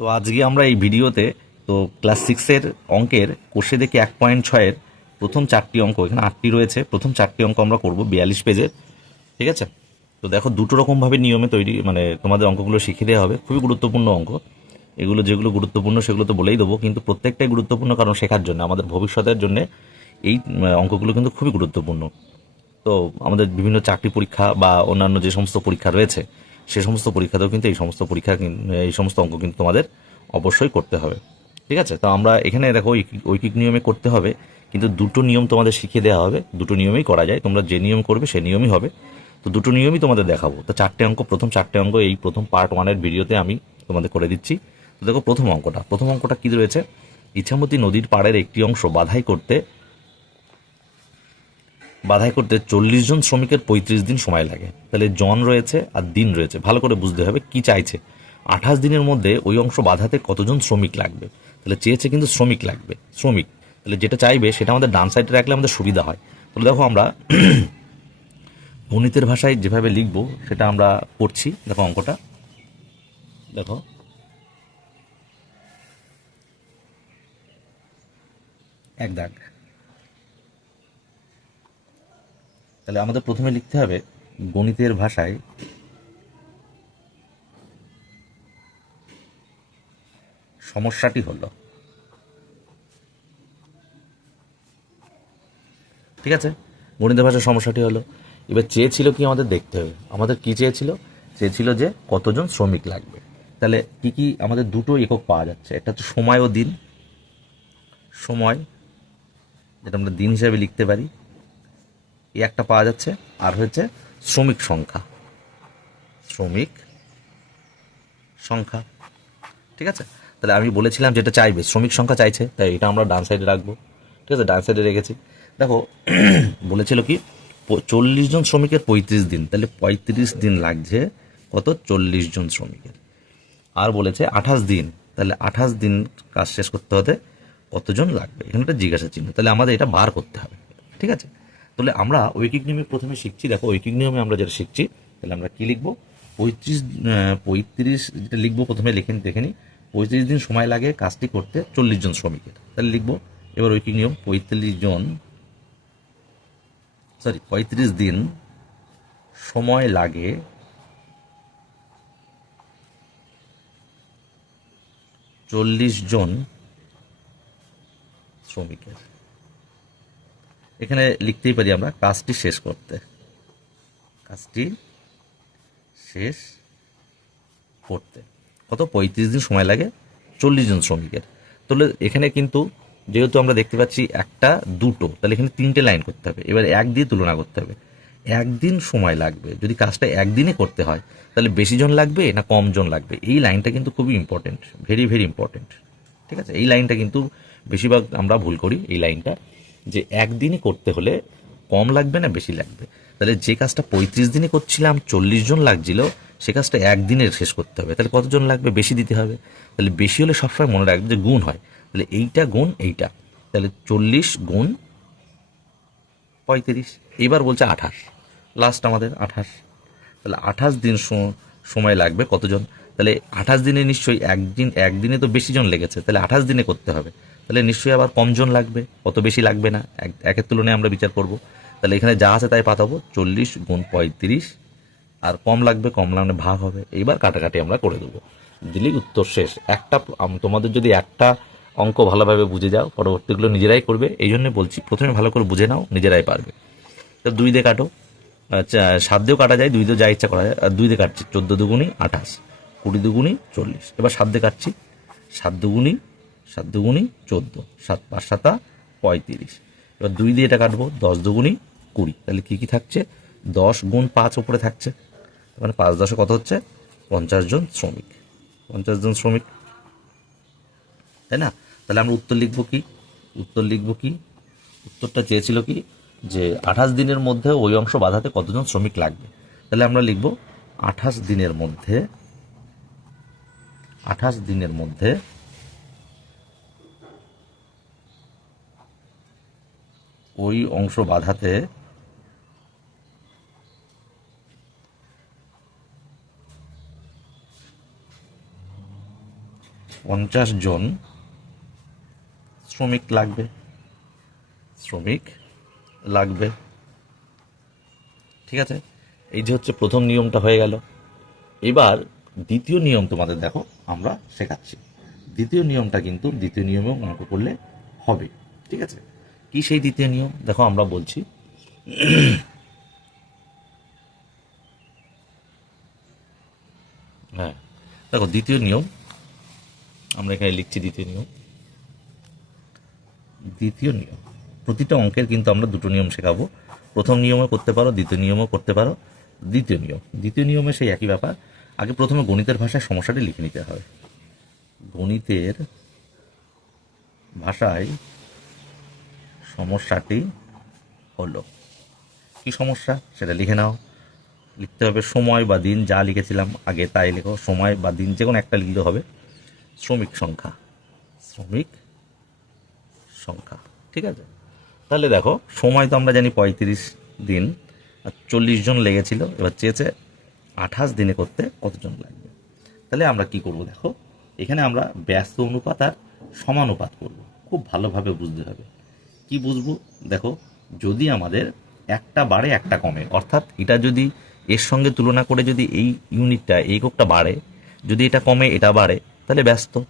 তো আজকে আমরা এই ভিডিওতে তো ক্লাস সিক্সের অঙ্কের কোষে দেখে 1.6-এর প্রথম চারটি অঙ্ক, এখানে 8টি রয়েছে, প্রথম চারটি অঙ্ক আমরা করব 42 পেজের। ঠিক আছে? তো দেখো, দুটো রকমভাবে নিয়মে তৈরি, মানে তোমাদের অঙ্কগুলো শিখিয়ে দেওয়া হবে। খুবই গুরুত্বপূর্ণ অঙ্ক এগুলো। যেগুলো গুরুত্বপূর্ণ সেগুলো তো বলেই দেবো, কিন্তু প্রত্যেকটাই গুরুত্বপূর্ণ, কারণ শেখার জন্য, আমাদের ভবিষ্যতের জন্য এই অঙ্কগুলো কিন্তু খুবই গুরুত্বপূর্ণ। তো আমাদের বিভিন্ন চাকরি পরীক্ষা বা অন্যান্য যে সমস্ত পরীক্ষা রয়েছে, সে সমস্ত পরীক্ষাতেও কিন্তু এই সমস্ত অঙ্ক কিন্তু তোমাদের অবশ্যই করতে হবে। ঠিক আছে? তো আমরা এখানে দেখো ঐকিক নিয়মে করতে হবে, কিন্তু দুটো নিয়ম তোমাদের শিখিয়ে দেওয়া হবে। দুটো নিয়মেই করা যায়, তোমরা যে নিয়ম করবে সে নিয়মই হবে। তো দুটো নিয়মই তোমাদের দেখাবো। তো চারটে অঙ্ক, প্রথম চারটে অঙ্ক এই প্রথম পার্ট ওয়ানের ভিডিওতে আমি তোমাদের করে দিচ্ছি। তো দেখো, প্রথম অঙ্কটা কী রয়েছে? ইছামতি নদীর পাড়ের একটি অংশ বাধাই করতে 40 জন শ্রমিকের 35 দিন সময় লাগে। তাহলে জন রয়েছে আর দিন রয়েছে, ভালো করে বুঝতে হবে কি চাইছে। 28 দিনের মধ্যে ওই অংশ বাধাতে কতজন শ্রমিক লাগবে? তাহলে চেয়েছে কিন্তু শ্রমিক লাগবে, শ্রমিক। তাহলে যেটা চাইবে সেটা আমাদের ডান সাইডে রাখলে আমাদের সুবিধা হয়। তাহলে দেখো, আমরা গণিতের ভাষায় যেভাবে লিখবো সেটা আমরা করছি। দেখো অঙ্কটা, দেখো এক দাগ। তাহলে আমাদের প্রথমে লিখতে হবে গণিতের ভাষায় সমস্যাটি হলো। ঠিক আছে? গণিতের ভাষার সমস্যাটি হলো। এবার চেয়েছিল কি আমাদের দেখতে হবে, আমাদের কি চেয়েছিল? চেয়েছিল যে কতজন শ্রমিক লাগবে। তাহলে কি কি আমাদের দুটো একক পাওয়া যাচ্ছে, একটা হচ্ছে সময় ও দিন। সময়, যেটা আমরা দিন হিসাবে লিখতে পারি, এই একটা পাওয়া যাচ্ছে। আর হচ্ছে শ্রমিক সংখ্যা, শ্রমিক সংখ্যা। ঠিক আছে? তাহলে আমি বলেছিলাম যেটা চাইবে, শ্রমিক সংখ্যা চাইছে, তাই এটা আমরা ডান সাইডে রাখবো। ঠিক আছে? ডান সাইডে রেখেছি। দেখো, বলেছিল কি 40 জন শ্রমিকের 35 দিন, তাহলে 35 দিন লাগছে কত? 40 জন শ্রমিকের। আর বলেছে 28 দিন, তাহলে 28 দিন কাজ শেষ করতে হতে কতজন লাগবে? এখানে একটা জিজ্ঞাসা চিহ্ন, তাহলে আমাদের এটা বার করতে হবে। ঠিক আছে? তাহলে আমরা ঐকিক নিয়মে প্রথমে শিখছি। দেখো, ঐকিক নিয়মে আমরা যেটা শিখছি, তাহলে আমরা কি লিখবো? 35 যেটা লিখবো, প্রথমে দেখে নিই। 35 দিন সময় লাগে কাজটি করতে 40 জন শ্রমিকের, তাহলে লিখবো এবার ঐকিক নিয়ম 35 দিন সময় লাগে 40 জন শ্রমিকের। এখানে লিখতেই পারি আমরা কাজটি শেষ করতে, কাজটি শেষ করতে কত? 35 দিন সময় লাগে 40 জন শ্রমিকের। তাহলে এখানে কিন্তু যেহেতু আমরা দেখতে পাচ্ছি একটা দুটো, তাহলে এখানে তিনটে লাইন করতে হবে। এবার এক দিয়ে তুলনা করতে হবে। একদিন সময় লাগবে, যদি কাজটা একদিনে করতে হয় তাহলে বেশি জন লাগবে না কম জন লাগবে? এই লাইনটা কিন্তু খুবই ইম্পর্টেন্ট, ভেরি ভেরি ইম্পর্টেন্ট। ঠিক আছে? এই লাইনটা কিন্তু বেশিরভাগ আমরা ভুল করি, এই লাইনটা, যে একদিনই করতে হলে কম লাগবে না বেশি লাগবে। তাহলে যে কাজটা 35 দিনে করছিলাম 40 জন লাগছিল, সে কাজটা একদিনের শেষ করতে হবে, তাহলে কতজন লাগবে? বেশি দিতে হবে। তাহলে বেশি হলে সবসময় মনে রাখবে যে গুণ হয়, তাহলে এইটা গুণ এইটা, তাহলে 40 গুণ 35। এবার বলছে 28, লাস্ট আমাদের 28। তাহলে 28 দিন সময় লাগবে কতজন? তাহলে 28 দিনে নিশ্চয়ই একদিনে তো বেশি জন লেগেছে, তাহলে 28 দিনে করতে হবে, তাহলে নিশ্চয়ই আবার কম জন লাগবে, অত বেশি লাগবে না। একের তুলনায় আমরা বিচার করব। তাহলে এখানে যা আছে তাই পাঠাবো, 40 গুণ 35। আর কম লাগবে, কম লাগলে ভাগ হবে। এইবার কাটাকাটি আমরা করে দেবো, দিলেই উত্তর শেষ। তোমাদের যদি একটা অঙ্ক ভালোভাবে বুঝে যাও, পরবর্তীগুলো নিজেরাই করবে। এই জন্য বলছি প্রথমে ভালো করে বুঝে নাও, নিজেরাই পারবে। তো 2 দিয়ে কাটো। আচ্ছা, 7 দিয়েও কাটা যায়, 2 দিয়ে যা ইচ্ছা করা যায়। আর 2 দিয়ে কাটছি, 14 দুগুণি 28, 20 দুগুণি 40। এবার 7 দিয়ে কাটছি, 7 দুগুণি 14, 7 5 7 35। এবার 2 দিয়ে এটা কাটবো, 10 দুগুণি 20। তাহলে কী কী থাকছে? 10 গুণ 5 উপরে থাকছে, মানে 5 10 কত হচ্ছে? 50 জন শ্রমিক। 50 জন শ্রমিক, তাই না? তাহলে আমরা উত্তর লিখবো কি? উত্তরটা চেয়েছিল কি, যে 28 দিনের মধ্যে ওই অংশ বাঁধাতে কতজন শ্রমিক লাগবে। তাহলে আমরা লিখব 28 দিনের মধ্যে, 28 দিনের মধ্যে ওই অংশ বাঁধাতে 50 জন শ্রমিক লাগবে, ঠিক আছে। এই যে হচ্ছে প্রথম নিয়মটা হয়ে গেল। এবার দ্বিতীয় নিয়ম তোমাদের দেখো আমরা শেখাচ্ছি। দ্বিতীয় নিয়মটা কিন্তু দ্বিতীয় নিয়মেও অঙ্ক করলে হবে, ঠিক আছে। কি সেই দ্বিতীয় নিয়ম দেখো আমরা বলছি। হ্যাঁ দেখো দ্বিতীয় নিয়ম আমরা এখানে লিখছি। দ্বিতীয় নিয়ম প্রতিটা অঙ্কের কিন্তু আমরা দুটো নিয়ম শেখাবো। প্রথম নিয়মও করতে পারো, দ্বিতীয় নিয়মও করতে পারো। দ্বিতীয় নিয়মে সেই একই ব্যাপার। আগে প্রথমে গণিতের ভাষায় সমস্যাটি লিখে নিতে হবে। গণিতের ভাষায় সমস্যাটি হলো, কি সমস্যা সেটা লিখে নাও। লিখতে হবে সময় বা দিন, যা লিখেছিলাম আগে তাই লেখো। সময় বা দিন যে কোনো একটা লিখলে হবে। শ্রমিক সংখ্যা, ঠিক আছে। তাহলে দেখো সময় তো আমরা জানি 35 দিন, আর 40 জন লেগেছিল। এবার চেয়েছে 28 দিনে করতে কতজন লাগবে। তাহলে আমরা কি করব দেখো, এখানে আমরা ব্যস্ত অনুপাত আর সমানুপাত করব। খুব ভালোভাবে বুঝতে হবে। কি বুঝবো দেখো, যদি আমাদের একটা বাড়ে একটা কমে, অর্থাৎ এটা যদি এর সঙ্গে তুলনা করে যদি এই ইউনিটটা এককটা বাড়ে, যদি এটা কমে এটা বাড়ে, তাহলে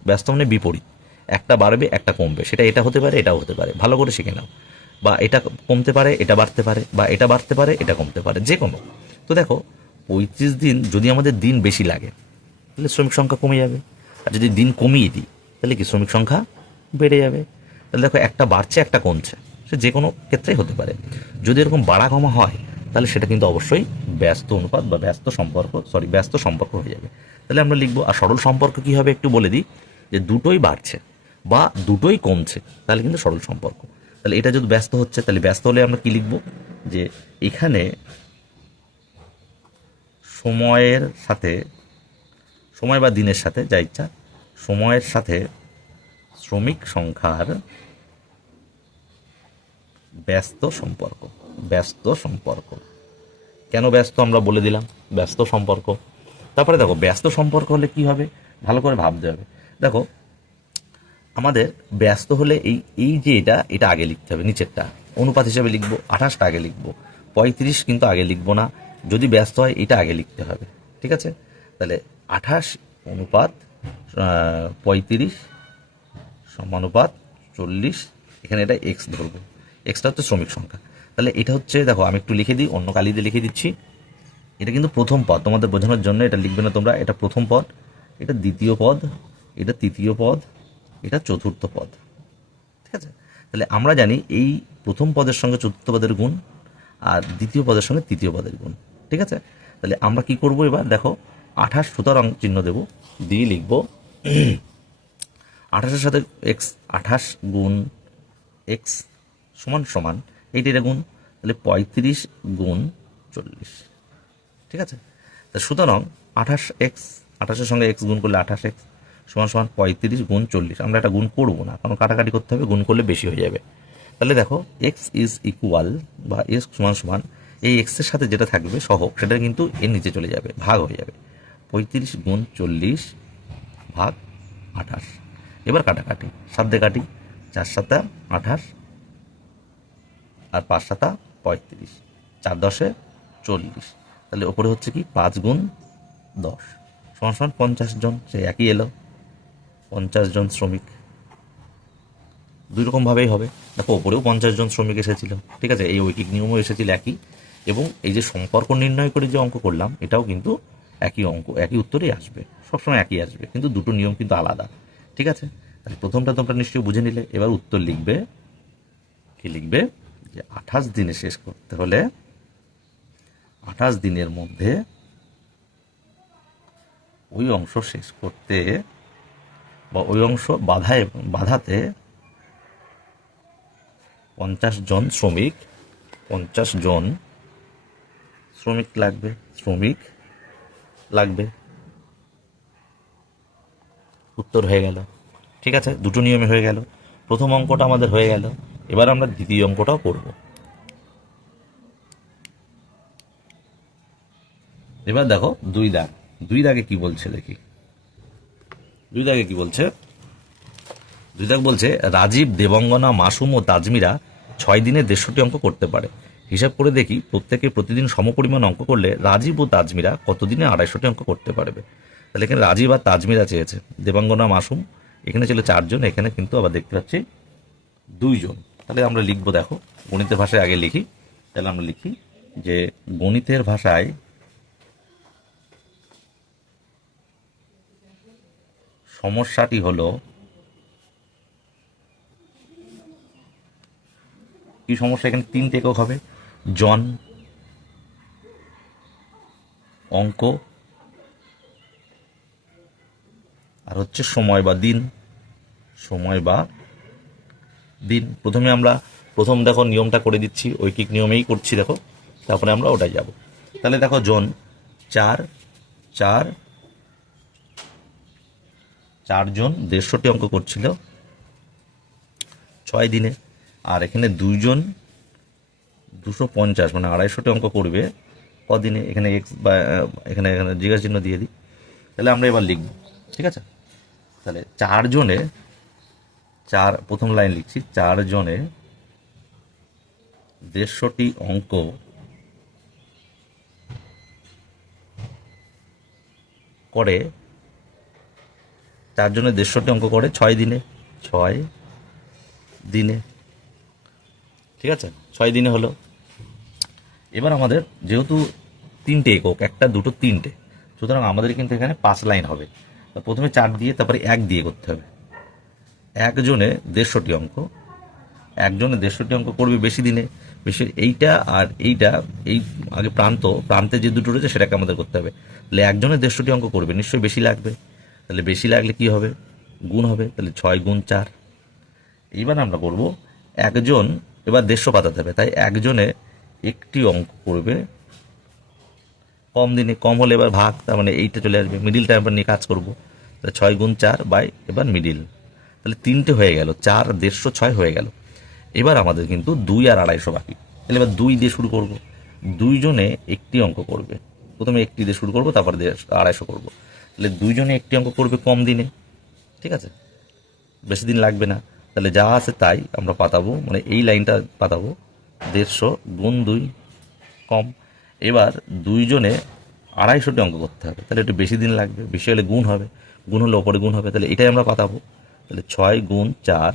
ব্যস্ত মানে বিপরীত। একটা বাড়বে একটা কমবে, সেটা এটা হতে পারে এটাও হতে পারে, ভালো করে শিখে নাও। বা এটা কমতে পারে এটা বাড়তে পারে, বা এটা বাড়তে পারে এটা কমতে পারে, যে কোনো। তো দেখো 35 দিন যদি আমাদের দিন বেশি লাগে তাহলে শ্রমিক সংখ্যা কমে যাবে, আর যদি দিন কমিয়ে দিই তাহলে কি শ্রমিক সংখ্যা বেড়ে যাবে। তাহলে দেখো একটা বাড়ছে একটা কমছে, সে যে কোনো ক্ষেত্রেই হতে পারে। যদি এরকম বাড়া কমা হয় তাহলে সেটা কিন্তু অবশ্যই ব্যস্ত অনুপাত বা ব্যস্ত সম্পর্ক হয়ে যাবে। তাহলে আমরা লিখবো। আর সরল সম্পর্ক কি হবে একটু বলে দিই, যে দুটোই বাড়ছে বা দুটোই কমছে তাহলে কিন্তু সরল সম্পর্ক। তাহলে এটা যদি ব্যস্ত হচ্ছে, তাহলে ব্যস্ত হলে আমরা কি লিখবো, যে এখানে সময়ের সাথে, সময় বা দিনের সাথে যা ইচ্ছা, সময়ের সাথে শ্রমিক সংখ্যার ব্যস্ত সম্পর্ক। কেন ব্যস্ত আমরা বলে দিলাম, ব্যস্ত সম্পর্ক। তারপরে দেখো ব্যস্ত সম্পর্ক হলে কি হবে ভালো করে ভাবতে হবে। দেখো আমাদের ব্যস্ত হলে এই যে এটা আগে লিখতে হবে, নিচেরটা অনুপাত হিসেবে লিখবো, 28টা আগে লিখবো, 35 কিন্তু আগে লিখবো না। যদি ব্যস্ত হয় এটা আগে লিখতে হবে, ঠিক আছে। তাহলে 28 অনুপাত 35 সমানুপাত 40, এখানে এটা এক্স ধরবো। এক্সটা হচ্ছে শ্রমিক সংখ্যা। তাহলে এটা হচ্ছে, দেখো আমি একটু লিখে দিই, অন্য কালিতে লিখে দিচ্ছি। এটা কিন্তু প্রথম পদ, তোমাদের বোঝানোর জন্য এটা লিখবে না তোমরা। এটা প্রথম পদ, এটা দ্বিতীয় পদ, এটা তৃতীয় পদ, এটা চতুর্থ পদ, ঠিক আছে। তাহলে আমরা জানি এই প্রথম পদের সঙ্গে চতুর্থ পদের গুণ, আর দ্বিতীয় পদের সঙ্গে তৃতীয় পদের গুণ, ঠিক আছে। তাহলে আমরা কি করব এবার দেখো, 28 সুতরাং চিহ্ন দেব, দিয়ে লিখব 28-এর সাথে এক্স, 28 গুণ এক্স সমান সমান এইটা গুণ, তাহলে 35 গুণ 40, ঠিক আছে। তা সুতরাং 28x, 28-এর সঙ্গে এক্স গুণ করলে 28x সমান সমান 35 গুণ 40। আমরা এটা গুণ করবো না, কারণ কাটাকাটি করতে হবে, গুণ করলে বেশি হয়ে যাবে। তাহলে দেখো এক্স ইজ ইকুয়াল বা এক্স সমান সমান এই এক্সের সাথে যেটা থাকবে সহগ, সেটা কিন্তু এর নিচে চলে যাবে, ভাগ হয়ে যাবে। 35 গুণ 40 ভাগ 28। এবার কাটাকাটি, 7 দিয়ে কাটি, 4 7 28 আর 5 7 35, 4 10 40। তাহলে ওপরে হচ্ছে কি 5 গুণ 10 সমান সমান 50 জন। সেই একই এলো, 50 জন শ্রমিক। দুই রকমভাবেই হবে। দেখো ওপরেও 50 জন শ্রমিক এসেছিল, ঠিক আছে, এই ঐকিক নিয়মও এসেছিল একই। এবং এই যে সম্পর্ক নির্ণয় করে যে অঙ্ক করলাম, এটাও কিন্তু একই অঙ্ক, একই উত্তরেই আসবে, সবসময় একই আসবে, কিন্তু দুটো নিয়ম কিন্তু আলাদা, ঠিক আছে। তাহলে প্রথমটা তোমরা নিশ্চয়ই বুঝে নিলে। এবার উত্তর লিখবে, কি লিখবে, যে 28 দিনে শেষ করতে হলে 28 দিনের মধ্যে ওই অংশ শেষ করতে বা ওই অংশ বাধাতে 50 জন শ্রমিক লাগবে। উত্তর হয়ে গেল, ঠিক আছে। দুটো নিয়মে হয়ে গেল। প্রথম অঙ্কটা আমাদের হয়ে গেল। এবার আমরা দ্বিতীয় অঙ্কটাও করব। এবার দেখো দুই দাগে কি বলছে দেখি। দুই দাগে কি বলছে, দুই দাগ বলছে রাজীব, দেবাঙ্গনা, মাসুম ও তাজমিরা 6 দিনে 150টি অঙ্ক করতে পারে। হিসাব করে দেখি প্রত্যেকে প্রতিদিন সমপরিমাণ অঙ্ক করলে রাজীব ও তাজমিরা কতদিনে 250টি অঙ্ক করতে পারবে। তাহলে এখানে রাজীব আর তাজমিরা চেয়েছে, দেবাঙ্গনা, মাসুম এখানে ছিল 4 জন, এখানে কিন্তু আবার দেখতে পাচ্ছি 2 জন। তাহলে আমরা লিখবো, দেখো গণিতের ভাষায় আগে লিখি। তাহলে আমরা লিখি যে গণিতের ভাষায় সমস্যাটি হলো, কি সমস্যা, এখানে 3টে একক হবে, জন, অঙ্ক আর হচ্ছে সময় বা দিন। সময় বা দিন। প্রথমে আমরা দেখো নিয়মটা করে দিচ্ছি, ঐকিক নিয়মেই করছি দেখো, তারপরে আমরা ওটাই যাব। তাহলে দেখো জন 4 4 4 জন 150টি অঙ্ক করছিল 6 দিনে। আর এখানে 2 জন 250 মানে 250টি অঙ্ক করবে কদিনে। এখানে এক্স বা এখানে জিজ্ঞাসা চিহ্ন দিয়ে দিই। তাহলে আমরা এবার লিখব, ঠিক আছে। তাহলে 4 জনে, প্রথম লাইন লিখছি, 4 জনে 150টি অঙ্ক করে, 4 জনে 150টি অঙ্ক করে 6 দিনে। 6 দিনে, ঠিক আছে, 6 দিনে হলো। এবার আমাদের যেহেতু 3টে একক, 1 2 3টে, সুতরাং আমাদের কিন্তু এখানে 5 লাইন হবে। প্রথমে 4 দিয়ে তারপরে 1 দিয়ে করতে হবে। 1 জনে 150টি অঙ্ক, 1 জনে 150টি অঙ্ক করবে বেশি দিনে। বেশি এইটা আর এইটা, এই আগে প্রান্তে যে দুটো রয়েছে সেটাকে আমাদের করতে হবে। তাহলে 1 জনে 150টি অঙ্ক করবে, নিশ্চয়ই বেশি লাগবে। তাহলে বেশি লাগলে কি হবে, গুণ হবে। তাহলে 6 গুণ 4। এইবার আমরা করব একজন, এবার 150 পাতাতে হবে, তাই 1 জনে 1টি অঙ্ক করবে কম দিনে। কম হলে এবার ভাগ, তার মানে এইটা চলে আসবে, মিডিলটা আমরা নিয়ে কাজ করবো। তাহলে 6 গুণ 4 বাই এবার মিডিল। তাহলে 3টে হয়ে গেল, 4 150 6 হয়ে গেল। এবার আমাদের কিন্তু 2 আর 250 বাকি। তাহলে এবার 2 দিয়ে শুরু করব। 2 জনে 1টি অঙ্ক করবে, প্রথমে 1টি দিয়ে শুরু করবো, তারপরে 250 করবো। তাহলে 2 জনে 1টি অঙ্ক করবে কম দিনে, ঠিক আছে, বেশি দিন লাগবে না। তাহলে যা আছে তাই আমরা পাতাবো, মানে এই লাইনটা পাতাবো, 150 গুণ 2 কম। এবার 2 জনে 250টি অঙ্ক করতে হবে, তাহলে একটু বেশি দিন লাগবে, বেশি হলে গুণ হবে, গুণ হলে ওপরে গুণ হবে, তাহলে এটাই আমরা পাতাবো। তাহলে 6 গুণ 4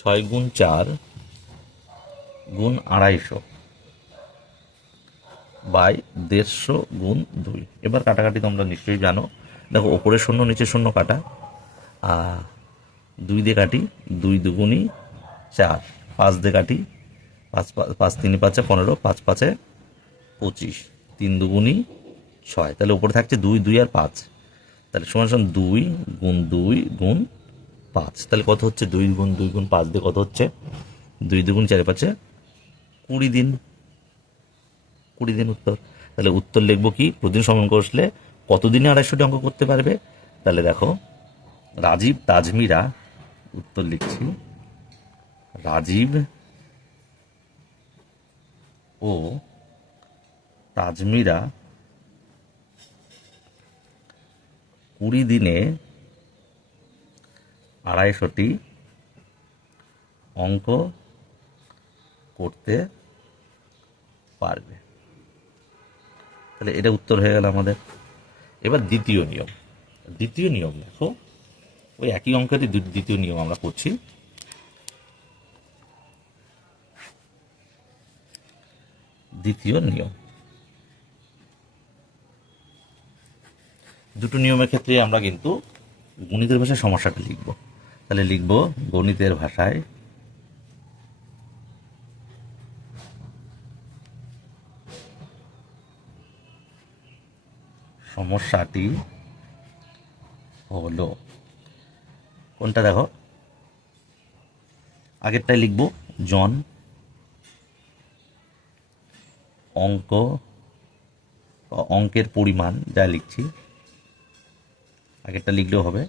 6 গুণ 4 গুণ 250 বাই 150 গুণ 2। এবার কাটাকাটি তোমরা নিশ্চয়ই জানো, দেখো ওপরে 0 নিচে 0 কাটা, 2 দিয়ে কাটি, 2 দুগুণি 4, 5 দিয়ে কাটি, 5 3 5 15, 5 5 25, 3 দুগুণি 6। তাহলে উপরে থাকছে 2 2 আর 5, তাহলে সমান সমান 2 গুণ 2 গুণ 5। তাহলে কত হচ্ছে, 2 গুণ 2 গুণ 5 দিয়ে কত হচ্ছে, 2 দুগুণ 4 5 20 দিন। 20 দিন উত্তর। তাহলে উত্তর লিখবো কি, প্রতিদিন সমান করলে কতদিনে 250টি অঙ্ক করতে পারবে। তাহলে দেখো রাজীব, তাজমিরা, উত্তর লিখছি, রাজীব ও তাজমিরা 20 দিনে 250টি অঙ্ক করতে পারবে। তাহলে এটা উত্তর হয়ে গেল আমাদের। এবার দ্বিতীয় নিয়ম দেখো, ওই একই অঙ্কেরই দ্বিতীয় নিয়ম আমরা করছি। দ্বিতীয় নিয়ম, দুটো নিয়মের ক্ষেত্রে আমরা কিন্তু গণিতের ভাষায় সমস্যাটা লিখব। তাহলে লিখব গণিতের ভাষায় সমস্যাটি হলো, কোনটা দেখো, আগেরটাই লিখব, জন, অঙ্কের পরিমাণ যা লিখছি, আগেরটা লিখলেও হবে,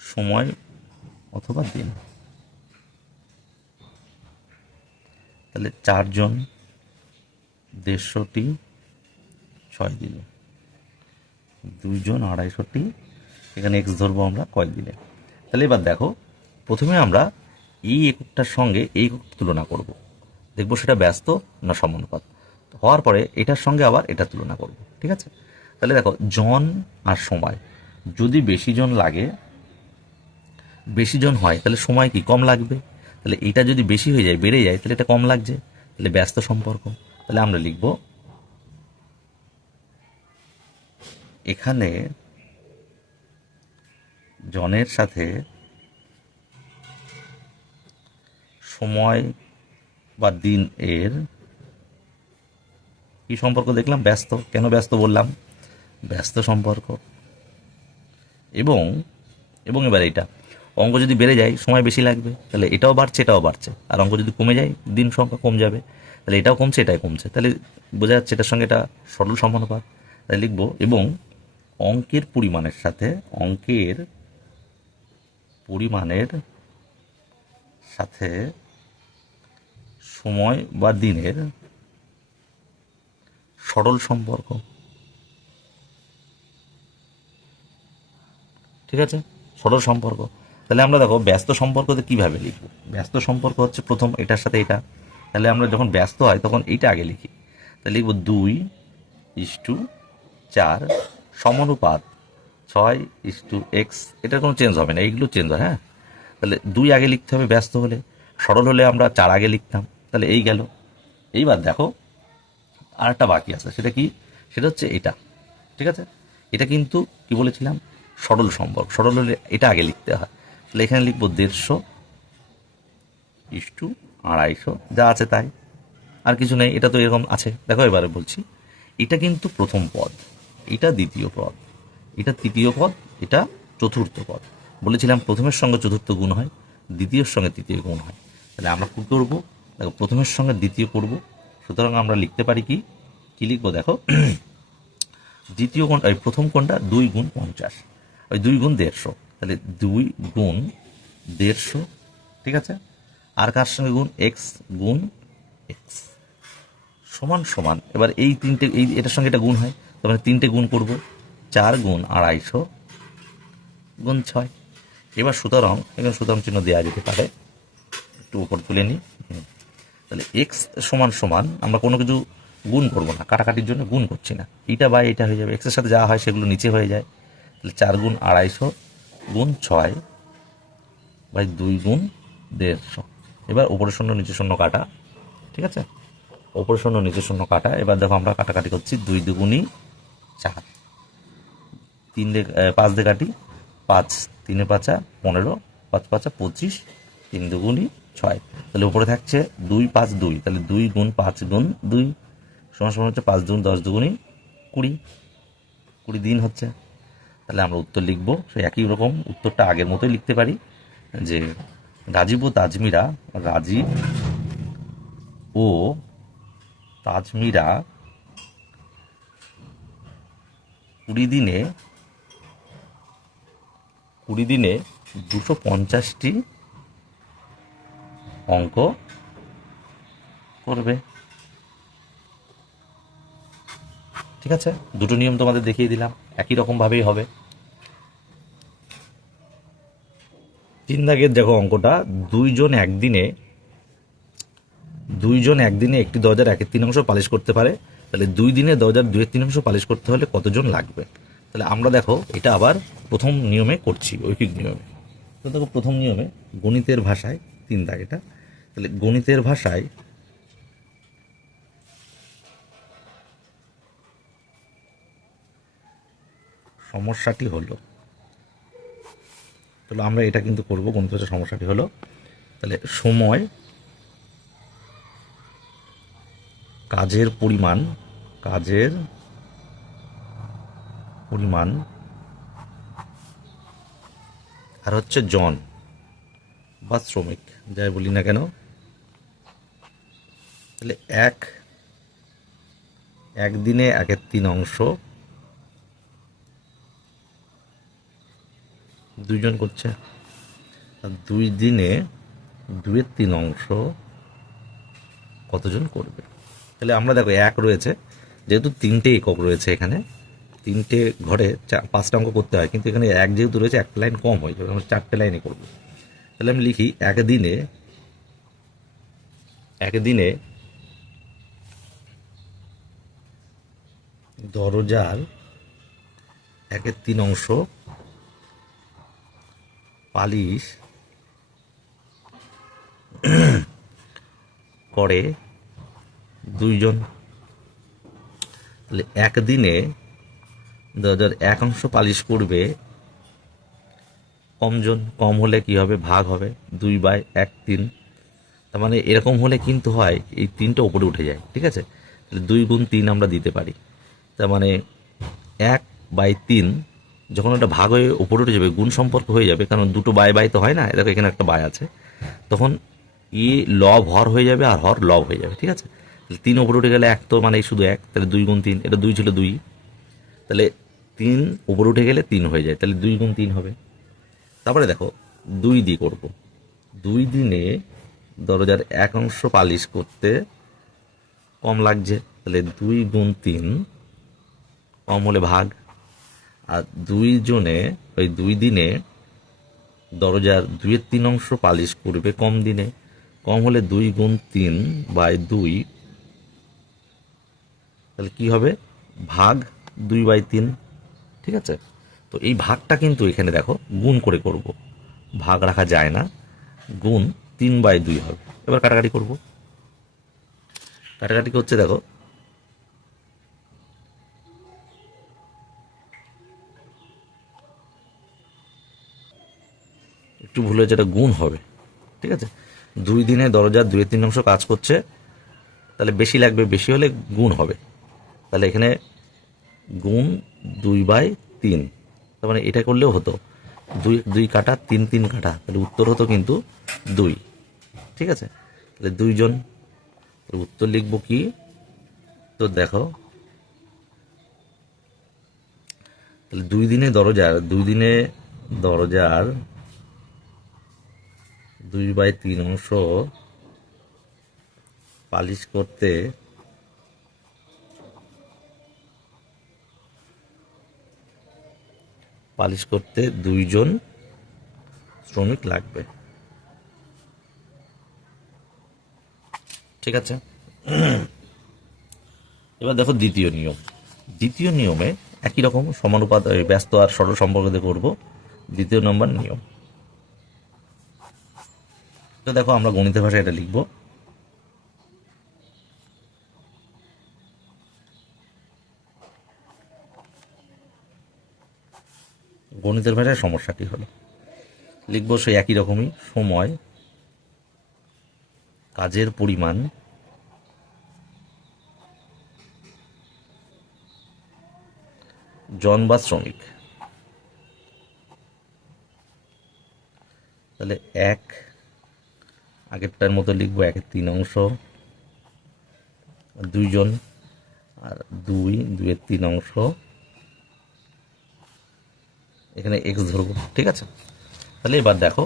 সময় অথবা দিন। তাহলে 4 জন 150টি 6 দিনে, 2 জন 250টি, এখানে এক্স ধরবো আমরা কয় দিনে। তাহলে এবার দেখো প্রথমে আমরা এই এককটার সঙ্গে এই একক তুলনা করব, দেখব সেটা ব্যস্ত না সমানুপাত। হওয়ার পরে এটার সঙ্গে আবার এটা তুলনা করব, ঠিক আছে? তাহলে দেখো, জন আর সময়, যদি বেশি জন লাগে, বেশি জন হয়, তাহলে সময় কি কম লাগবে। তাহলে এটা যদি বেশি হয়ে যায়, বেড়ে যায়, তাহলে এটা কম লাগছে, তাহলে ব্যস্ত সম্পর্ক। তাহলে আমরা লিখব এখানে জনের সাথে সময় বা দিন এর কি সম্পর্ক দেখলাম? ব্যস্ত। কেন ব্যস্ত বললাম? ব্যস্ত সম্পর্ক। এবং এবং এবার এটা অঙ্ক যদি বেড়ে যায়, সময় বেশি লাগবে, তাহলে এটাও বাড়ছে, এটাও বাড়ছে। আর অঙ্ক যদি কমে যায়, দিন সংখ্যা কম যাবে, তাহলে এটাও কমছে, এটাই কমছে। তাহলে বোঝা যাচ্ছে এটার সঙ্গে এটা সরল সমানুপাত। তাহলে লিখব এবং অঙ্কের পরিমাণের সাথে সময় বা দিনের সরল সম্পর্ক, ঠিক আছে? সরল সম্পর্ক। তাহলে আমরা দেখো ব্যস্ত সম্পর্কতে কিভাবে লিখব। ব্যস্ত সম্পর্ক হচ্ছে প্রথম এটার সাথে এটা, তাহলে আমরা যখন ব্যস্ত হয় তখন এইটা আগে লিখি। তাহলে লিখব 2:4 সমানুপাত 6:x। এটার কোনো চেঞ্জ হবে না, এইগুলো চেঞ্জ হয়। হ্যাঁ, তাহলে 2 আগে লিখতে হবে ব্যস্ত হলে, সরল হলে আমরা 4 আগে লিখতাম। তাহলে এই গেল। এইবার দেখো আর একটা বাকি আছে, সেটা কি? সেটা হচ্ছে এটা, ঠিক আছে? এটা কিন্তু কি বলেছিলাম? সরল সম্পর্ক। সরল হলে এটা আগে লিখতে হয়। তাহলে এখানে লিখবো 150:250, যা আছে তাই, আর কিছু নেই। এটা তো এরকম আছে। দেখো এবারে বলছি, এটা কিন্তু প্রথম পদ, এটা দ্বিতীয় পদ, এটা তৃতীয় পদ, এটা চতুর্থ পদ। বলেছিলাম প্রথমের সঙ্গে চতুর্থ গুণ হয়, দ্বিতীয়ের সঙ্গে তৃতীয় গুণ হয়। তাহলে আমরা কী করবো? দেখো, প্রথমের সঙ্গে দ্বিতীয় করব। সুতরাং আমরা লিখতে পারি কি লিখবো? দেখো, দ্বিতীয় কোণ, ওই প্রথম কোণটা 2 গুণ 50, ওই 2 গুণ 150। তাহলে 2 গুণ 150, ঠিক আছে? আর কার সঙ্গে গুণ? এক্স গুণ এক্স সমান সমান। এবার এই তিনটে, এই এটার সঙ্গে এটা গুণ হয়, তারপরে 3টে গুণ করব। 4 গুণ 250 গুণ 6। এবার সুতরাং এখানে সুতরাং চিহ্ন দেওয়া যেতে পারে, একটু উপর তুলে নিই। তাহলে এক্স সমান সমান, আমরা কোনো কিছু গুণ করব না, কাটাকাটির জন্য গুণ করছি না, এইটা বা এটা হয়ে যাবে, এক্সের সাথে যা হয় সেগুলো নিচে হয়ে যায়। তাহলে 4 গুণ 250 গুণ 6/2 গুণ 150। এবার ওপরে শূন্য নিচে শূন্য কাটা, ঠিক আছে? ওপরে শূন্য নিচে শূন্য কাটা। এবার দেখো আমরা কাটাকাটি করছি, 2 দুগুণি 4, 3 5 দিয়ে কাটি, 5 3 5 15, 5 5 25, 3 দুগুণি 6। তাহলে উপরে থাকছে 2 5 2, তাহলে 2 গুণ 5 গুণ 2 সমান সমান হচ্ছে 5 দুগুণ 10 দুগুণি 20 দিন হচ্ছে। তাহলে আমরা উত্তর লিখব সেই একই রকম, উত্তরটা আগের মতোই লিখতে পারি, যে রাজীব ও তাজমিরা 20 দিনে 250টি অঙ্ক করবে, ঠিক আছে? দুটো নিয়ম তোমাদের দেখিয়ে দিলাম, একই রকম ভাবেই হবে। 3 দাগের দেখো অঙ্কটা, দুইজন একদিনে একটি দরজার 1/3 পালিশ করতে পারে। তাহলে 2 দিনে দরজার 2/3 পালিশ করতে হলে কতজন লাগবে? তাহলে আমরা দেখো এটা আবার প্রথম নিয়মে করছি, ঐকিক নিয়মে। তো দেখো প্রথম নিয়মে গণিতের ভাষায় 3 দাগ এটা। তাহলে গণিতের ভাষায় সমস্যাটি হলো, তাহলে আমরা এটা কিন্তু করবো। গণিতের ভাষায় সমস্যাটি হলো, তাহলে সময়, কাজের পরিমাণ আর হচ্ছে জন বা শ্রমিক, যাই বলি না কেন। তাহলে একদিনে 1/3 দুইজন করছে, আর 2 দিনে 2/3 কতজন করবে? তাহলে আমরা দেখো 1 রয়েছে, যেহেতু 3টে একক রয়েছে এখানে, 3টে ঘরে 5টা অঙ্ক করতে হয়, কিন্তু এখানে 1 যেহেতু রয়েছে, একটা লাইন কম হয়ে যাবে, আমরা 4টে লাইনে করবো। তাহলে আমি লিখি একদিনে দরজার 1/3 পালিশ করে 2 জন। তাহলে একদিনে দরজার 1 অংশ পালিশ করবে কমজন, কম হলে কি হবে, ভাগ হবে 2/1/3। তার মানে এরকম হলে কিন্তু হয় এই 3টা উপরে উঠে যায়, ঠিক আছে। তাহলে 2 গুণ 3 আমরা দিতে পারি। তার মানে 1/3 যখন ওটা ভাগ হয়ে উপরে উঠে যাবে, গুণ সম্পর্ক হয়ে যাবে, কারণ দুটো বাই তো হয় না, দেখো এখানে একটা বাই আছে, তখন লব হর হয়ে যাবে আর হর লব হয়ে যাবে, ঠিক আছে। তাহলে 3 উপরে উঠে গেলে 1 তো মানে শুধু 1, তাহলে 2 গুণ 3, এটা 2 ছিল 2, তাহলে 3 উপরে উঠে গেলে 3 হয়ে যায়, তাহলে 2 গুণ 3 হবে। তারপরে দেখো 2 দিয়ে করবো। 2 দিনে দরজার 1 অংশ পালিশ করতে কম লাগছে, তাহলে 2 গুণ 3, কম হলে ভাগ, আর 2 জনে ওই 2 দিনে দরজার 2/3 অংশ পালিশ করবে কম দিনে, কম হলে 2 গুণ 3/2, তাহলে কি হবে, ভাগ 2/3, ঠিক আছে। তো এই ভাগটা কিন্তু এখানে দেখো গুণ করে করব, ভাগ রাখা যায় না, গুণ 3/2 হবে। এবার কাটাকাটি করব, কাটাকাটি করছে দেখো, একটু ভুল হয়েছে, এটা গুণ হবে, ঠিক আছে। 2 দিনে দরজার 2/3 অংশ কাজ করছে, তাহলে বেশি লাগবে, বেশি হলে গুণ হবে, তাহলে এখানে গুণ 2/3। তার মানে এটা করলেও হতো, 2 কাটা 3 কাটা, তাহলে উত্তর হতো কিন্তু 2, ঠিক আছে। তাহলে 2 জন, উত্তর লিখবো কি, তো দেখো তাহলে 2 দিনে দরজার 2/3 অংশ পালিশ করতে পালিশ করতে 2 জন শ্রমিক লাগবে, ঠিক আছে। এবার দেখো দ্বিতীয় নিয়মে একই রকম সমানুপাত, ব্যস্ত আর সরল সম্পর্ক দিয়ে করবো। দ্বিতীয় নম্বর নিয়ম, তো দেখো আমরা গণিতের ভাষায় এটা লিখবো, গণিতের ভাষায় সমস্যা কি হলো, লিখবো সেই একই রকমই, সময়, কাজের পরিমাণ, জন বা শ্রমিক। তাহলে আগেরটার মতো লিখবো 1/3 অংশ, 2 জন, আর 2/3 অংশ, এখানে এক্স ধরবো, ঠিক আছে। তাহলে এবার দেখো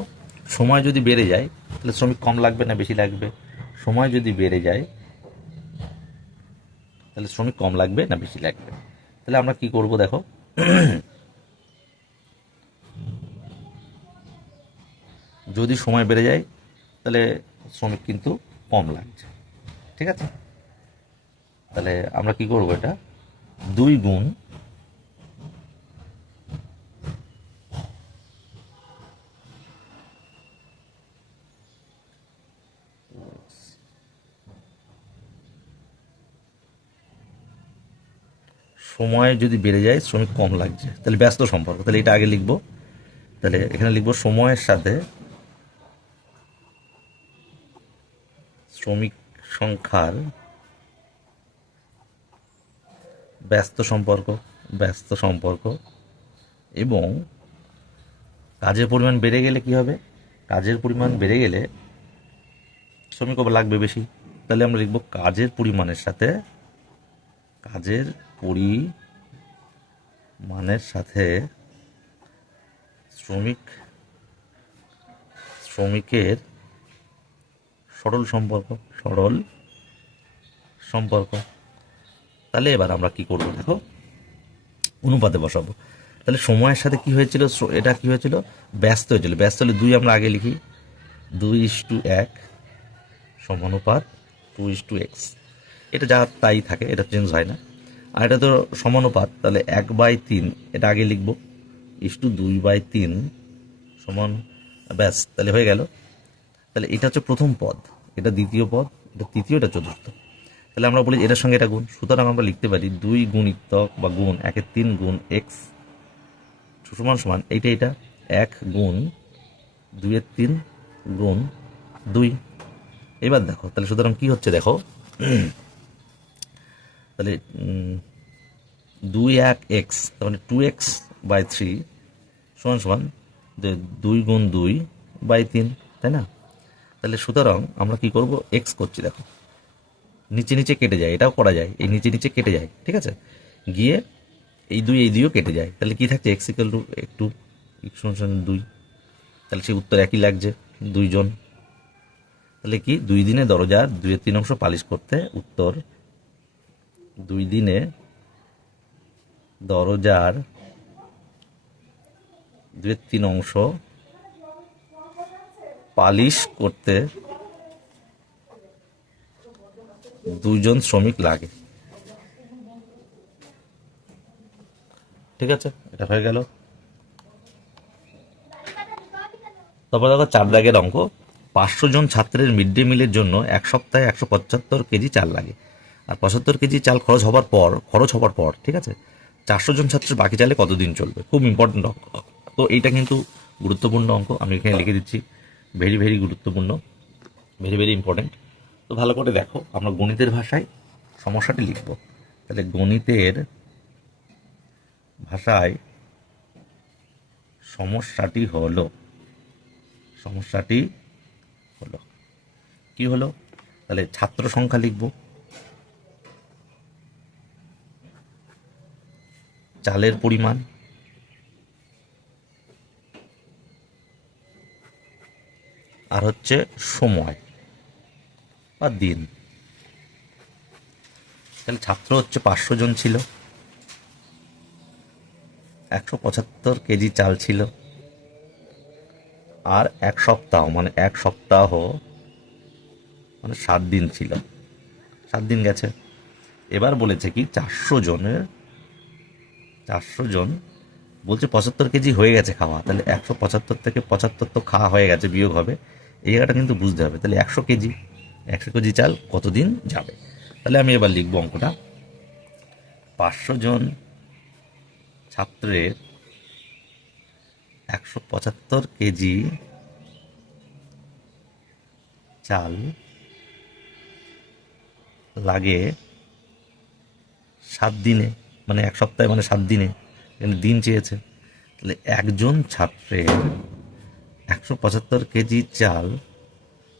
সময় যদি বেড়ে যায় তাহলে শ্রমিক কম লাগবে না বেশি লাগবে, সময় যদি বেড়ে যায় তাহলে শ্রমিক কম লাগবে না বেশি লাগবে। তাহলে আমরা কি করব দেখো, যদি সময় বেড়ে যায় তাহলে শ্রমিক কিন্তু কম লাগছে, ঠিক আছে। তাহলে আমরা কি করব, এটা 2 গুণ সময় যদি বেড়ে যায় শ্রমিক কম লাগছে, তাহলে ব্যস্ত সম্পর্ক, তাহলে এটা আগে লিখবো। তাহলে এখানে লিখবো সময়ের সাথে শ্রমিক সংখ্যার ব্যস্ত সম্পর্ক, এবং কাজের পরিমাণ বেড়ে গেলে কি হবে, কাজের পরিমাণ বেড়ে গেলে শ্রমিকও লাগবে বেশি, তাহলে আমরা লিখবো কাজের পরিমাণের সাথে শ্রমিকের সরল সম্পর্ক। তাহলে এবার আমরা কি করবো দেখো, অনুপাতে বসাবো। তাহলে সময়ের সাথে কি হয়েছিল, এটা কি হয়েছিল, ব্যস্ত হয়েছিল, ব্যস্ত হলে 2 আমরা আগে লিখি, 2:1 সমানুপাত 2:x, এটা যা তাই থাকে, এটা চেঞ্জ হয় না। আর এটা তো সমানুপাত, তাহলে 1/3 এটা আগে লিখব, 2/3 সমান, ব্যাস, তাহলে হয়ে গেল। তাহলে এটা হচ্ছে প্রথম পদ, এটা দ্বিতীয় পদ, এটা তৃতীয়, এটা চতুর্থ। তাহলে আমরা বলি এটার সঙ্গে এটা গুণ, সুতরাং আমরা লিখতে পারি 2 গুণিতক বা গুণ 1/3 গুণ x সমান সমান এটা 1 গুণ 2/3 গুণ 2। এবার দেখো তাহলে সুতরাং কি হচ্ছে দেখো, তাহলে 2 তার মানে 2x/3 সমান সমান 2 গুণ 2/3, তাই না? তাহলে সুতরাং আমরা কি করব, এক্স করছি, দেখো নিচে নিচে কেটে যায়, এটাও করা যায়, এই নিচে নিচে কেটে যায়, ঠিক আছে, গিয়ে এই দুইও কেটে যায়, তাহলে কি থাকছে, এক্স ইকুয়াল টু একটু এক্স সমান 2। তাহলে সেই উত্তর একই লাগছে, 2 জন। তাহলে কি 2 দিনে দরজার 2/3 অংশ পালিশ করতে, উত্তর 2 দিনে দরজার 2/3 অংশ পালিশ করতে 2 জন শ্রমিক লাগে। ঠিক আছে, এটা হয়ে গেল। তারপর দেখো 4 দাগের অঙ্ক, 500 জন ছাত্রের মিড ডে মিলের জন্য এক সপ্তাহে 175 কেজি চাল লাগে, আর 75 কেজি চাল খরচ হবার পর ঠিক আছে, 400 জন ছাত্রের বাকি চালে কতদিন চলবে? খুব ইম্পর্টেন্ট অঙ্ক। তো এইটা কিন্তু গুরুত্বপূর্ণ অঙ্ক, আমি এখানে লিখে দিচ্ছি, ভেরি ভেরি গুরুত্বপূর্ণ, ভেরি ভেরি ইম্পর্টেন্ট। তো ভালো করে দেখো, আমরা গণিতের ভাষায় সমস্যাটি লিখব। তাহলে গণিতের ভাষায় সমস্যাটি হলো কি হলো, তাহলে ছাত্র সংখ্যা লিখব, চালের পরিমাণ, আর হচ্ছে সময় বা দিন। তাহলে ছাত্র হচ্ছে 500 জন ছিল, 175 কেজি চাল ছিল, আর এক সপ্তাহ মানে 7 দিন ছিল, 7 দিন গেছে। এবার বলেছে কি 400 জন বলছে 75 কেজি হয়ে গেছে খাওয়া, তাহলে 175 থেকে 75 তো খাওয়া হয়ে গেছে, বিয়োগ হবে, এই জায়গাটা কিন্তু বুঝতে হবে। তাহলে 100 কেজি চাল কতদিন যাবে? তাহলে আমি এবার লিখব অঙ্কটা, 500 জন ছাত্রের 175 কেজি চাল লাগে 7 দিনে, মানে এক সপ্তাহে মানে 7 দিনে, এখানে দিন চেয়েছে। তাহলে একজন ছাত্রের 175 কেজি চাল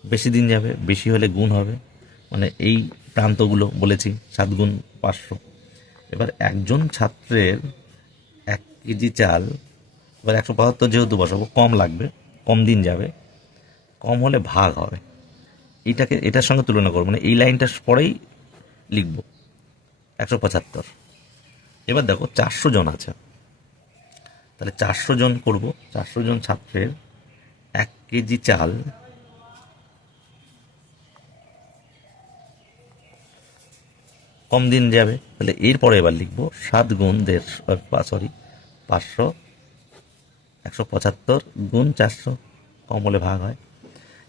বেশি দিন যাবে, বেশি হলে গুণ হবে, মানে এই প্রান্তগুলো বলেছি 7 গুণ 500। এবার একজন ছাত্রের 1 কেজি চাল, এবার 175 যেহেতু বসাবো, কম লাগবে, কম দিন যাবে, কম হলে ভাগ হবে, এটার সঙ্গে তুলনা করবো, মানে এই লাইনটার পরেই লিখব 175। এবার দেখো 400 জন আছে, তাহলে 400 জন করব, 400 জন ছাত্রের 1 কেজি চাল কম দিন যাবে, তাহলে এরপরে এবার লিখব 7 গুণ 500, 175 গুণ 400, কম হলে ভাগ হয়।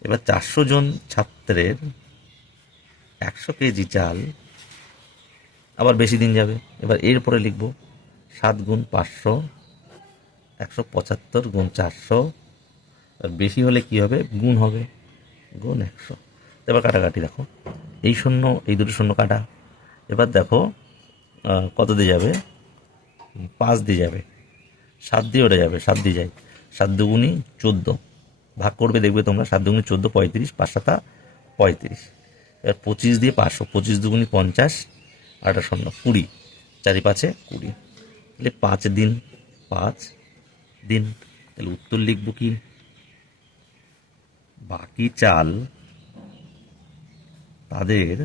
এবার 400 জন ছাত্রের 100 কেজি চাল আবার বেশি দিন যাবে, এবার এরপরে লিখব 7 গুণ 500, 175 গুণ 400, আর বেশি হলে কি হবে, গুণ হবে, গুণ 100। এবার কাটাকাটি দেখো, এই শূন্য এই দুটো শূন্য কাটা, এবার দেখো কত দিয়ে যাবে, 5 দিয়ে যাবে, 7 দিয়ে ওটা যাবে, 7 দিয়ে যায়, 7 দুগুণি 14, ভাগ করবে দেখবে তোমরা, 7 দুগুণি 14, 35, 5 7 35, এবার 25 দিয়ে 500, 25 দুগুণি 50, 8 শূন্য 20, 4 5 20, তাহলে 5 দিন, তাহলে উত্তর লিখব কি, বাকি চাল তাদের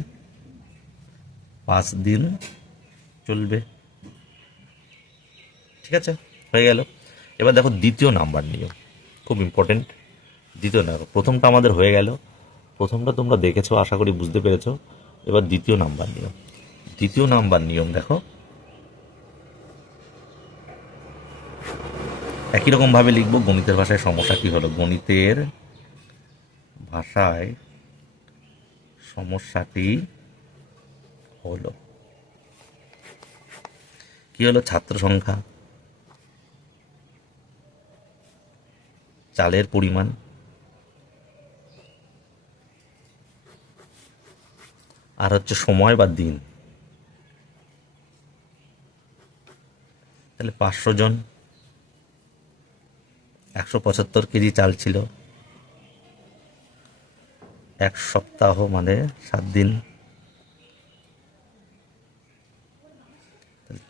5 দিন চলবে। ঠিক আছে, হয়ে গেল। এবার দেখো দ্বিতীয় নাম্বার নিয়ম, খুব ইম্পর্টেন্ট, দ্বিতীয় দেখো, প্রথমটা আমাদের হয়ে গেল, প্রথমটা তোমরা দেখেছো, আশা করি বুঝতে পেরেছো। এবার দ্বিতীয় নাম্বার নিয়ম। দ্বিতীয় নাম্বার নিয়ম দেখো, একই রকম ভাবে লিখবো। গণিতের ভাষায় সমস্যা কি হলো, গণিতের ভাষায় সমস্যাটি হলো, কি হলো, ছাত্র সংখ্যা, চালের পরিমাণ, আর হচ্ছে সময় বা দিন। তাহলে 500 জন, 175 কেজি চাল ছিল, 1 সপ্তাহ মানে 7 দিন।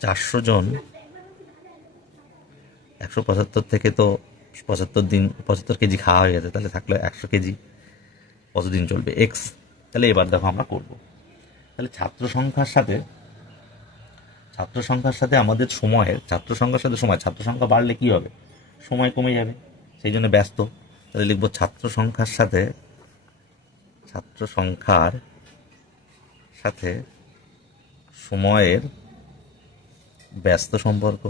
400 জন, 175 থেকে তো 75 দিন 75 কেজি খাওয়া হয়ে গেছে, তাহলে থাকলো 100 কেজি, কতদিন চলবে, এক্স। তাহলে এবার দেখো আমরা করব, তাহলে ছাত্র সংখ্যার সাথে আমাদের সময়ের, ছাত্র সংখ্যার সাথে সময়, ছাত্র সংখ্যা বাড়লে কি হবে, সময় কমে যাবে, সেই জন্য ব্যস্ত। তাহলে লিখবো ছাত্র সংখ্যার সাথে সময়ের ব্যস্ত সম্পর্ক,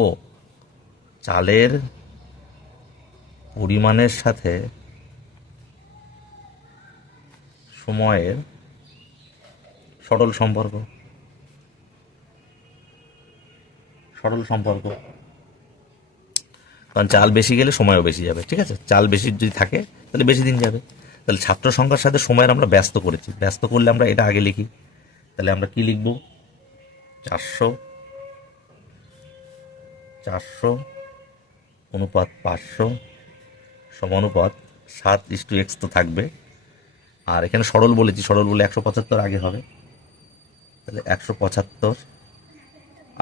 ও চালের পরিমাণের সাথে সময়ের সরল সম্পর্ক। কারণ চাল বেশি গেলে সময়ও বেশি যাবে, ঠিক আছে, চাল বেশি যদি থাকে তাহলে বেশি দিন যাবে। তাহলে ছাত্র সংখ্যার সাথে সময়ের আমরা ব্যস্ত করেছি, ব্যস্ত করলে আমরা এটা আগে লিখি। তাহলে আমরা কি লিখব, 400 অনুপাত 500 সমানুপাত 7:x তো থাকবে। আর এখানে সরল বলেছি, সরল বলে 175 আগে হবে, তাহলে 175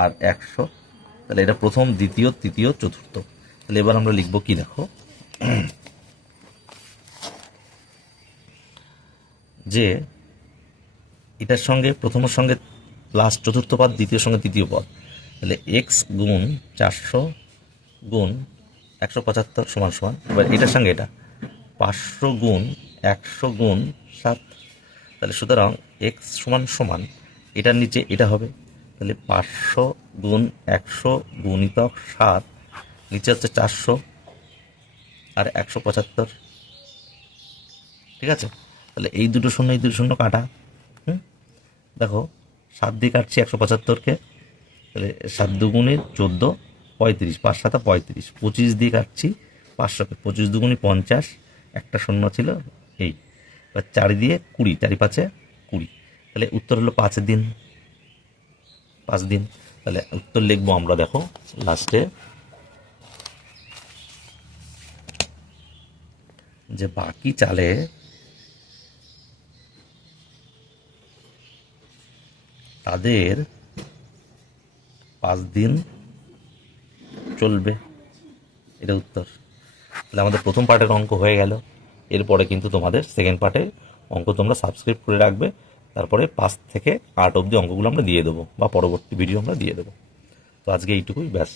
আর 100, তাহলে এটা প্রথম, দ্বিতীয়, তৃতীয়, চতুর্থ। তাহলে এবার আমরা লিখব কি দেখো, যে এটার সঙ্গে প্রথমের সঙ্গে প্লাস চতুর্থ পদ, দ্বিতীয় সঙ্গে তৃতীয় পদ, তাহলে এক্স গুণ 400 গুণ 175 সমান সমান, এবার এটার সঙ্গে এটা 500 গুণ 100 গুণ 7, তাহলে সুতরাং এক্স সমান সমান এটার নিচে এটা হবে, তাহলে 500 গুণ 100 গুণিতক 7, নিচে হচ্ছে 400 আর 175, ঠিক আছে। তাহলে এই দুটো শূন্য কাটা, দেখো 7 দিয়ে কাটছি 175কে, তাহলে 7 দুগুণে 14, 35, 5 7 35, 25 দিয়ে কাটছি 500কে, 25 দুগুণে 50, একটা শূন্য ছিল এই, এবার 4 দিয়ে 20, 4 5 20, তাহলে উত্তর হলো 5 দিন। তাহলে উত্তর লিখবো আমরা, দেখো লাস্টে, যে বাকি চালে তাদের 5 দিন চলবে, এটা উত্তর। তাহলে আমাদের প্রথম পার্টের অঙ্ক হয়ে গেল। এরপরে কিন্তু তোমাদের সেকেন্ড পার্টের অঙ্ক তোমরা সাবস্ক্রাইব করে রাখবে, তারপরে 5 থেকে 8 অবধি অঙ্কগুলো আমরা দিয়ে দেবো, বা পরবর্তী ভিডিও আমরা দিয়ে দেবো। তো আজকে এইটুকুই, ব্যাস।